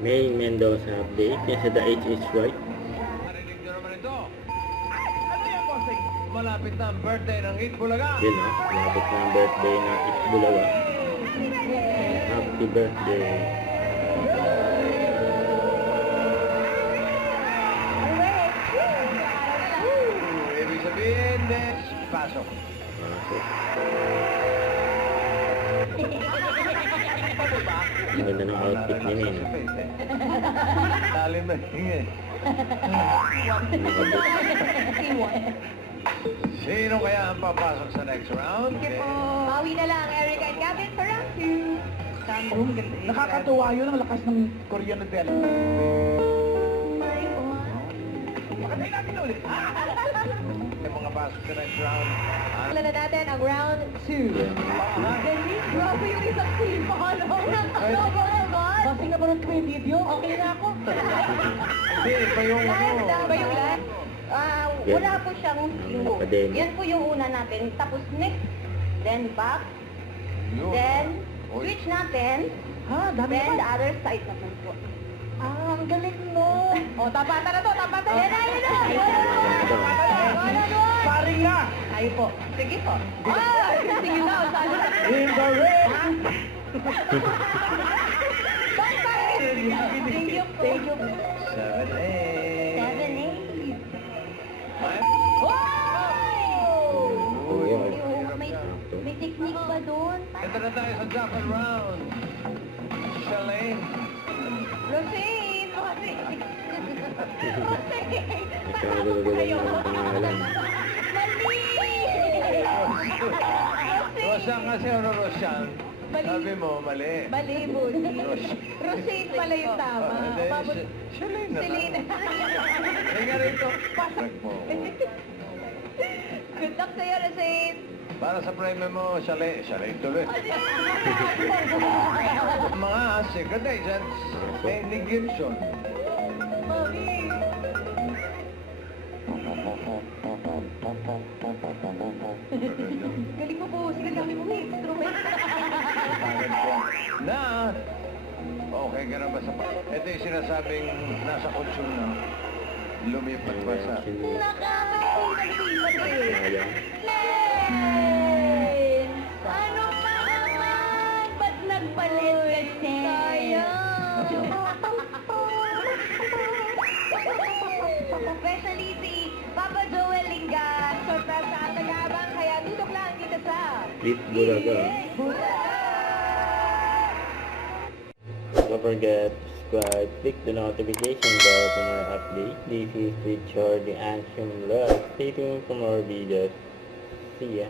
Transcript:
May Mendoza update. Yan sa The H is Right. Narinig nyo naman ito. Ano yan, bossing? Malapit na ang birthday ng Eat Bulaga. Yun o. Malapit na ang birthday ng Itbulaga. Happy birthday. Ibig sabihin, pasok. Pasok. Ang ganda ng outfit niya eh. Talim na hingi. Sino kaya ang papasok sa next round? Bawi na lang, Eric and Gavin for round 2. Nakakatuwa yun ang lakas ng Korean novela. Pakatay natin ulit. Yung mga pasok sa next round. Wala na natin ang round 2. Galing, grabe yung isang team. Paano? Kasi nga parang may video, okay na ako. Hindi, iba yung ano. Ba yung live? Wala po siyang clue. Academic. Yan po yung una natin. Tapos next, then back, Yun. then Uy. switch natin, Ha, dami then the naman. other side naman po. Ang galing mo. O, tapatan na to, tapatan. Yan na, yan na. Wala na. Paring na. Tayo po. Sige po. Sige daw, sana. In the ring. Thank you po. Thank you po. 7, 8. 7, 8. Five. Wow! Uy, May technique ba doon? ito na tayo sa second round. Shalane. Rosine! Rosine! Nagkakagulo-gulo ng pangalan. Roshan kasi ano Roshan? Mali. Sabi mo, mali. Mali, Busi. Rosine pala yung tama. Shalane na Celine. lang. Hinga rito. Correct mo. Good luck sa'yo, Rosine. Para sa premyo mo, Shalane tuloy. Mga secret agents, Andy Gibson. Mami. Galing mo, Busi. Galing mo, instrument. Na, okay ka na ba sa ito yung sinasabing nasa kutsyon na lumipat pa sa... Nakakasipat eh. Sayang. Len! Ano pa naman? Ba't nagpalit kasi? Sayang! Especially si Papa Joel Linga. Surprise sa tagabang, kaya tutok lang dito sa... Itbulaga. Don't forget to subscribe, click the notification bell for more updates. This is Richard the Ancient Love. Stay tuned for more videos. See ya.